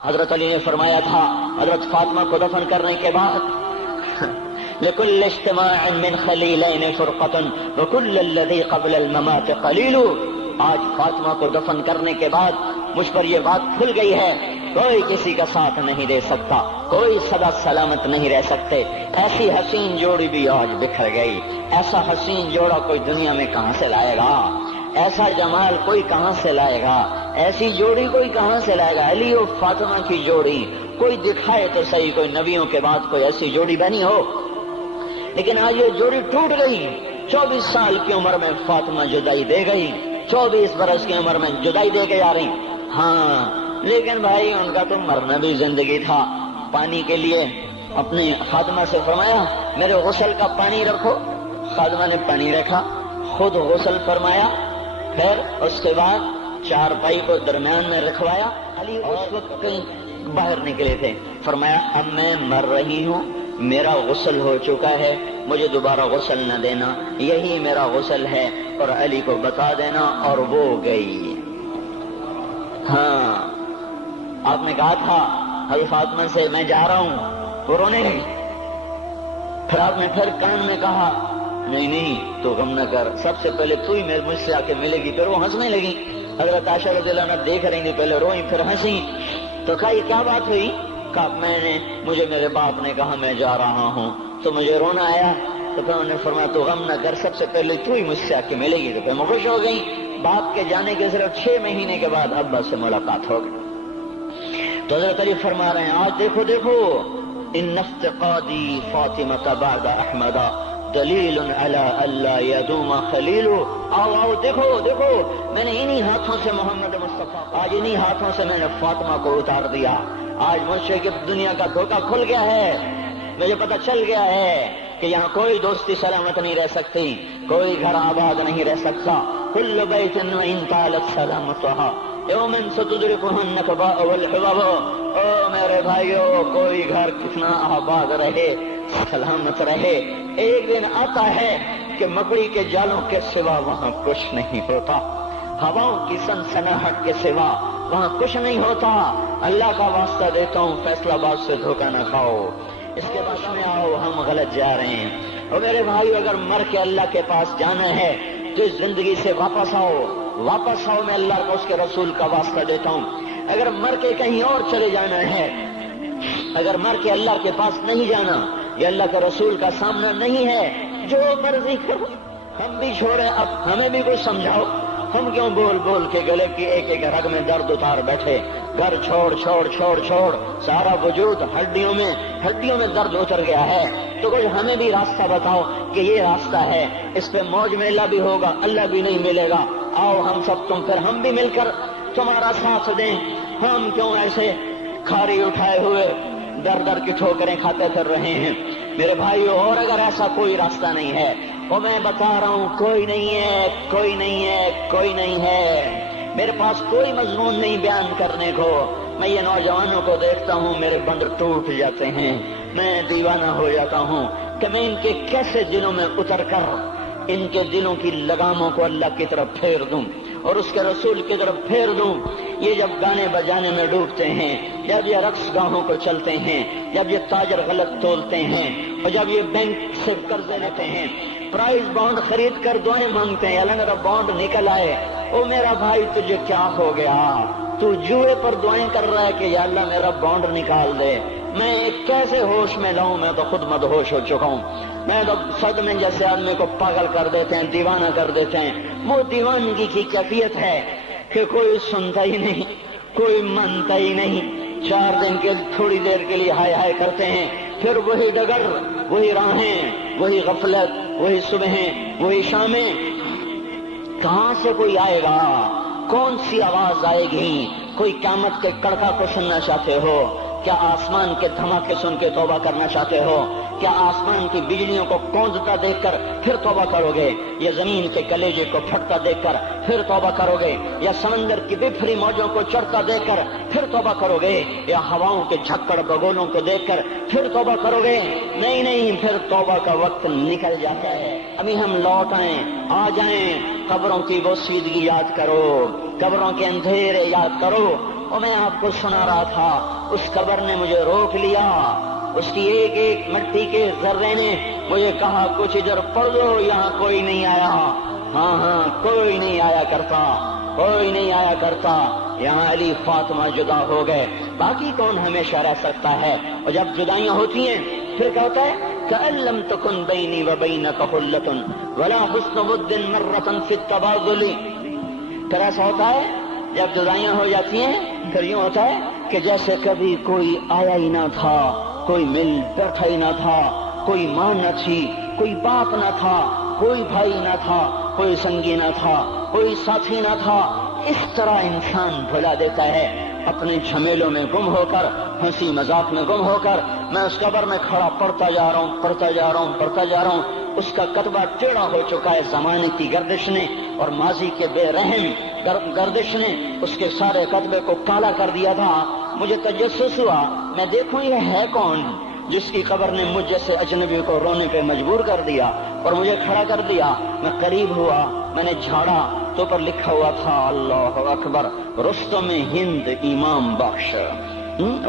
حضرت علی نے فرمایا تھا حضرت فاطمہ کو دفن کرنے کے بعد لكل اجتماع من خلیلین فرقۃ وكل الذی قبل الممات قلیل. آج فاطمہ کو دفن کرنے کے بعد مجھ پر یہ بات کھل گئی ہے، کوئی کسی کا ساتھ نہیں دے سکتا، کوئی سدا سلامت نہیں رہ سکتے. ایسی حسین جوڑی بھی آج بکھر گئی. ایسا حسین جوڑا کوئی دنیا میں کہاں سے لائے گا؟ ایسا جمال کوئی کہاں سے لائے گا؟ ایسی جوڑی کوئی کہاں سے لائے گا؟ علی و فاطمہ کی جوڑی کوئی دکھائے تو صحیح، کوئی نبیوں کے بعد کوئی ایسی جوڑی بنی ہو. لیکن آج یہ جوڑی ٹوٹ گئی. 24 سال کی عمر میں فاطمہ جدائی دے گئی، 24 برس کی عمر میں جدائی دے کے آ رہی. ہاں لیکن بھائی ان کا تو مرنا بھی زندگی تھا. پانی کے لیے اپنی خادمہ سے فرمایا میرے غسل کا پانی رکھو. خادمہ نے پانی رکھا، خود غسل فرمایا، پھر اس کے بعد چارپائی کو درمیان میں رکھوایا. علی اس وقت کہیں باہر نکلے تھے. فرمایا اب میں مر رہی ہوں، میرا غسل ہو چکا ہے، مجھے دوبارہ غسل نہ دینا، یہی میرا غسل ہے اور علی کو بتا دینا. اور وہ گئی. ہاں آپ نے کہا تھا حضرت فاطمہ سے میں جا رہا ہوں، وہ رونے لگی. پھر آپ نے پھر کان میں کہا نہیں تو غم نہ کر، سب سے پہلے تو ہی مجھ سے آ کے ملے گی. پھر وہ ہنسنے لگی. حضرت عائشہ رضی اللہ عنہا دیکھ رہی تھی، پہلے روئی پھر ہنسی. تو کہا یہ کیا بات ہوئی؟ کہا مجھے میرے باپ نے کہا میں جا رہا ہوں تو مجھے رونا آیا. تو پھر انہوں نے فرمایا تو غم نہ کر، سب سے پہلے تو ہی مجھ سے آ کے ملے گی. تو پھر میں خوش ہو گئی. باپ کے جانے کے صرف 6 مہینے کے بعد ابا سے ملاقات ہو گئی. تو حضرت علی فرما رہے ہیں آج دیکھو دیکھو ان افتقادی فاطمہ بعد احمد دلیل علی اللہ یدوم خلیل. آؤ آؤ دیکھو دیکھو، میں نے انہی ہاتھوں سے محمد مصطفیٰ، آج انہی ہاتھوں سے میں نے فاطمہ کو اتار دیا. آج مجھ سے کہ دنیا کا دھوکہ کھل گیا ہے. مجھے پتہ چل گیا ہے کہ یہاں کوئی دوستی سلامت نہیں رہ سکتی، کوئی گھر آباد نہیں رہ سکتا. کل بیت وان طالت سلامتها یوم ستدرکها النکباء والحباب. او میرے بھائیو، کوئی گھر کتنا آباد رہے، سلامت رہے، ایک دن آتا ہے کہ مکڑی کے جالوں کے سوا وہاں کچھ نہیں ہوتا، ہواؤں کی سنسناہٹ کے سوا وہاں کچھ نہیں ہوتا. اللہ کا واسطہ دیتا ہوں فیصلہ آباد سے دھوکہ نہ کھاؤ. اس کے بعد میں آؤ ہم غلط جا رہے ہیں. اور میرے بھائی اگر مر کے اللہ کے پاس جانا ہے تو اس زندگی سے واپس آؤ، واپس آؤ. میں اللہ کو اس کے رسول کا واسطہ دیتا ہوں. اگر مر کے کہیں اور چلے جانا ہے، اگر مر کے اللہ کے پاس نہیں جانا یا اللہ کے رسول کا سامنا نہیں ہے، جو مرضی کرو. ہم بھی چھوڑیں، اب ہمیں بھی کچھ سمجھاؤ. ہم کیوں بول بول کے گلے کی ایک ایک رگ میں درد اتار بیٹھے؟ گھر چھوڑ چھوڑ چھوڑ چھوڑ، سارا وجود ہڈیوں میں درد اتر گیا ہے. تو کچھ ہمیں بھی راستہ بتاؤ کہ یہ راستہ ہے، اس پہ موج میلہ بھی ہوگا، اللہ بھی نہیں ملے گا. آؤ ہم سب تم پھر ہم بھی مل کر تمہارا ساتھ دیں. ہم کیوں ایسے کھاری اٹھائے ہوئے در در کی ٹھوکریں کھاتے پھر رہے ہیں؟ میرے بھائیو، اور اگر ایسا کوئی راستہ نہیں ہے، وہ میں بتا رہا ہوں کوئی نہیں ہے، کوئی نہیں ہے، کوئی نہیں ہے. میرے پاس کوئی مضمون نہیں بیان کرنے کو. میں یہ نوجوانوں کو دیکھتا ہوں میرے بند ٹوٹ جاتے ہیں، میں دیوانہ ہو جاتا ہوں کہ میں ان کے کیسے دلوں میں اتر کر ان کے دلوں کی لگاموں کو اللہ کی طرف پھیر دوں اور اس کے رسول کی طرف پھیر دوں. یہ جب گانے بجانے میں ڈوبتے ہیں، جب یہ رقص گاہوں کو چلتے ہیں، جب یہ تاجر غلط تولتے ہیں، اور جب یہ بینک سے قرضے لیتے ہیں، پرائز بانڈ خرید کر دعائیں مانگتے ہیں اللہ میرا بانڈ نکل آئے. او میرا بھائی تجھے کیا ہو گیا؟ تو جوئے پر دعائیں کر رہا ہے کہ یا اللہ میرا بانڈ نکال دے. میں کیسے ہوش میں لاؤں؟ میں تو خود مدہوش ہو چکا ہوں. میں تو صدمے جیسے آدمی کو پاگل کر دیتے ہیں، دیوانہ کر دیتے ہیں. وہ دیوانگی کی کیفیت ہے کہ کوئی سنتا ہی نہیں، کوئی مانتا ہی نہیں. 4 دن کے تھوڑی دیر کے لیے ہائے ہائے کرتے ہیں، پھر وہی ڈگر، وہی راہیں، وہی غفلت، وہی صبحیں، وہی شامیں. کہاں سے کوئی آئے گا؟ کون سی آواز آئے گی؟ کوئی قیامت کے کڑکا کو سننا چاہتے ہو؟ کیا آسمان کے دھماکے سن کے توبہ کرنا چاہتے ہو؟ کیا آسمان کی بجلیوں کو گونجتا دیکھ کر پھر توبہ کرو گے؟ یا زمین کے کلیجے کو پھٹتا دیکھ کر پھر توبہ کرو گے؟ یا سمندر کی بفری موجوں کو چڑھتا دیکھ کر پھر توبہ کرو گے؟ یا ہواؤں کے جھکڑ بگولوں کو دیکھ کر پھر توبہ کرو گے؟ نہیں نہیں، پھر توبہ کا وقت نکل جاتا ہے. ابھی ہم لوٹ آئیں، آ جائیں. قبروں کی وہ سیدگی یاد کرو، قبروں کے اندھیرے یاد کرو. اور میں آپ کو سنا رہا تھا، اس قبر نے مجھے روک لیا، اس کی ایک ایک مٹی کے ذرے نے مجھے کہا کچھ ادھر پڑھ دو، یہاں کوئی نہیں آیا۔ ہاں کوئی نہیں آیا کرتا، کوئی نہیں آیا کرتا، یہاں علی فاطمہ جدا ہو گئے، باقی کون ہمیشہ رہ سکتا ہے؟ اور جب جدائیاں ہوتی ہیں پھر کیا ہوتا ہے؟ كأن لم تكن بيني وبينك خلة ولا حسن ود مرة في التباذل۔ پھر ایسا ہوتا ہے جب جدائیاں ہو جاتی ہیں پھر یوں ہوتا ہے کہ جیسے کبھی کوئی آیا ہی نہ تھا، کوئی مل بیٹھا ہی نہ تھا، کوئی ماں نہ تھی، کوئی باپ نہ تھا، کوئی بھائی نہ تھا، کوئی سنگی نہ تھا، کوئی ساتھی نہ تھا۔ اس طرح انسان بھلا دیتا ہے اپنے جھمیلوں میں گم ہو کر، ہنسی مذاق میں گم ہو کر۔ میں اس قبر میں کھڑا پڑھتا جا رہا ہوں، پڑھتا جا رہا ہوں، پڑھتا جا رہا ہوں، اس کا کتبہ ٹیڑھا ہو چکا ہے زمانے کی گردش نے اور ماضی کے بے رحم گردش نے اس کے سارے کتبے کو کالا کر دیا تھا۔ مجھے تجسس ہوا، میں دیکھوں یہ ہے کون جس کی قبر نے مجھ جیسے اجنبی کو رونے پہ مجبور کر دیا اور مجھے کھڑا کر دیا۔ میں قریب ہوا، میں نے جھاڑا تو پر لکھا ہوا تھا اللہ اکبر، رستم ہند امام بخش۔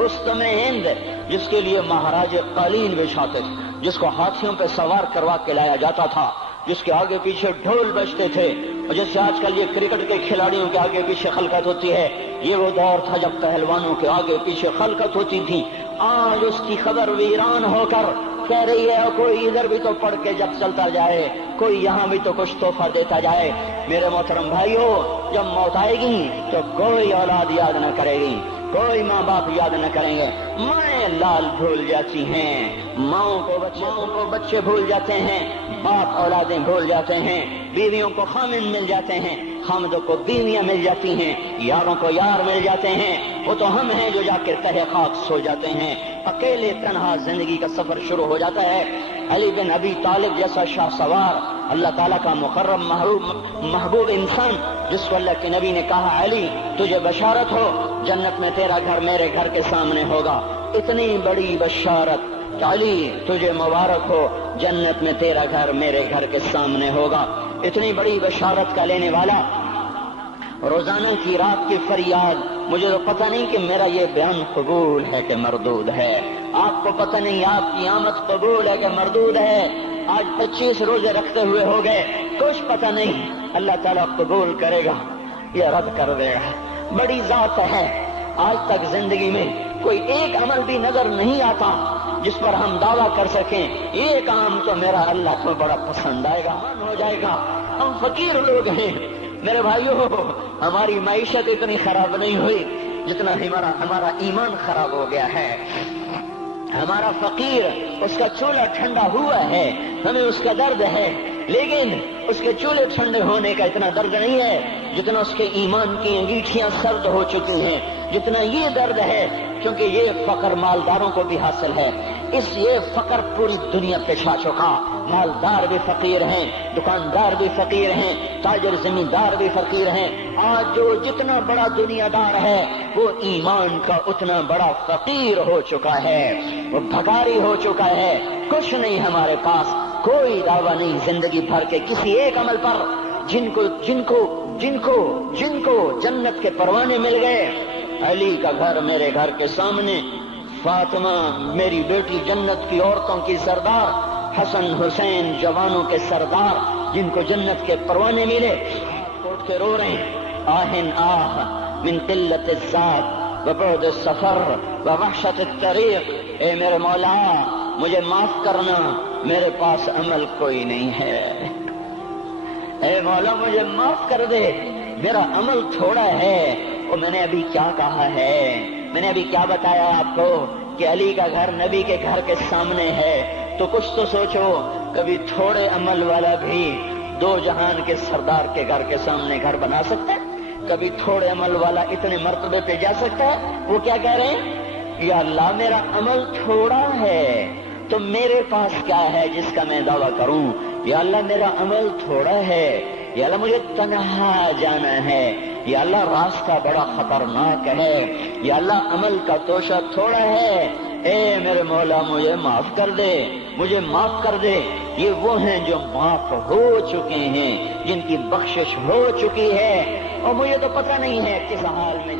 رستم ہند جس کے لیے مہاراج قالین بچھاتے تھے، جس کو ہاتھیوں پہ سوار کروا کے لایا جاتا تھا، جس کے آگے پیچھے ڈھول بجتے تھے، اور جیسے آج کل یہ کرکٹ کے کھلاڑیوں کے آگے پیچھے خلقت ہوتی ہے، یہ وہ دور تھا جب پہلوانوں کے آگے پیچھے خلقت ہوتی تھی۔ آج اس کی خبر ویران ہو کر کہہ رہی ہے کوئی ادھر بھی تو پڑھ کے جب چلتا جائے، کوئی یہاں بھی تو کچھ تحفہ دیتا جائے۔ میرے محترم بھائیو، جب موت آئے گی تو کوئی اولاد یاد نہ کرے گی، کوئی ماں باپ یاد نہ کریں گے، مائیں لال بھول جاتی ہیں، ماؤں کو بچے بھول جاتے ہیں، باپ اولادیں بھول جاتے ہیں، بیویوں کو خامن مل جاتے ہیں، خامدوں کو بیویاں مل جاتی ہیں، یاروں کو یار مل جاتے ہیں۔ وہ تو ہم ہیں جو جا کے تہہ خاک سو جاتے ہیں، اکیلے تنہا زندگی کا سفر شروع ہو جاتا ہے۔ علی بن ابی طالب جیسا شاہ سوار، اللہ تعالیٰ کا مقرب محبوب انسان، جس کو اللہ کے نبی نے کہا علی تجھے بشارت ہو، جنت میں تیرا گھر میرے گھر کے سامنے ہوگا، اتنی بڑی بشارت کہ علی تجھے مبارک ہو، جنت میں تیرا گھر میرے گھر کے سامنے ہوگا۔ اتنی بڑی بشارت کا لینے والا، روزانہ کی رات کی فریاد، مجھے تو پتہ نہیں کہ میرا یہ بیان قبول ہے کہ مردود ہے، آپ کو پتہ نہیں آپ کی آمد قبول ہے کہ مردود ہے۔ آج 25 روزے رکھتے ہوئے ہو گئے، کچھ پتہ نہیں اللہ تعالیٰ قبول کرے گا یا رد کر دے گا۔ بڑی ذات ہے، آج تک زندگی میں کوئی ایک عمل بھی نظر نہیں آتا جس پر ہم دعویٰ کر سکیں یہ کام تو میرا اللہ کو بڑا پسند آئے گا، ہو جائے گا۔ ہم فقیر لوگ ہیں میرے بھائیو، ہماری معیشت اتنی خراب نہیں ہوئی جتنا ہمارا ایمان خراب ہو گیا ہے۔ ہمارا فقیر، اس کا چولہا ٹھنڈا ہوا ہے، ہمیں اس کا درد ہے، لیکن اس کے چولہے ٹھنڈے ہونے کا اتنا درد نہیں ہے جتنا اس کے ایمان کی انگیٹھیاں سرد ہو چکی ہیں، جتنا یہ درد ہے، کیونکہ یہ فقر مالداروں کو بھی حاصل ہے۔ یہ فقر پوری دنیا پہ چھا چکا، مالدار بھی فقیر ہیں، دکاندار بھی فقیر ہیں، تاجر زمیندار بھی فقیر ہیں۔ آج جو جتنا بڑا دنیا دار ہے وہ ایمان کا اتنا بڑا فقیر ہو چکا ہے، وہ بھکاری ہو چکا ہے۔ کچھ نہیں ہمارے پاس، کوئی دعویٰ نہیں زندگی بھر کے کسی ایک عمل پر، جن کو جنت کے پروانے مل گئے۔ علی کا گھر میرے گھر کے سامنے، فاطمہ میری بیٹی جنت کی عورتوں کی سردار، حسن حسین جوانوں کے سردار، جن کو جنت کے پروانے ملے، اٹھ کے رو رہے ہیں، آہن آہ من قلت الذات وبعد السفر ووحشت الطریق۔ اے میرے مولا مجھے معاف کرنا، میرے پاس عمل کوئی نہیں ہے۔ اے مولا مجھے معاف کر دے، میرا عمل تھوڑا ہے۔ اور میں نے ابھی کیا کہا ہے، میں نے ابھی کیا بتایا آپ کو کہ علی کا گھر نبی کے گھر کے سامنے ہے، تو کچھ تو سوچو، کبھی تھوڑے عمل والا بھی دو جہان کے سردار کے گھر کے سامنے گھر بنا سکتا ہے؟ کبھی تھوڑے عمل والا اتنے مرتبے پہ جا سکتا ہے؟ وہ کیا کہہ رہے ہیں؟ یا اللہ میرا عمل تھوڑا ہے تو میرے پاس کیا ہے جس کا میں دعویٰ کروں؟ یا اللہ میرا عمل تھوڑا ہے، یا اللہ مجھے تنہا جانا ہے، یا اللہ راستہ بڑا خطرناک ہے، یا اللہ عمل کا توشہ تھوڑا ہے۔ اے میرے مولا مجھے معاف کر دے، مجھے معاف کر دے۔ یہ وہ ہیں جو معاف ہو چکے ہیں، جن کی بخشش ہو چکی ہے، اور مجھے تو پتہ نہیں ہے کس حال میں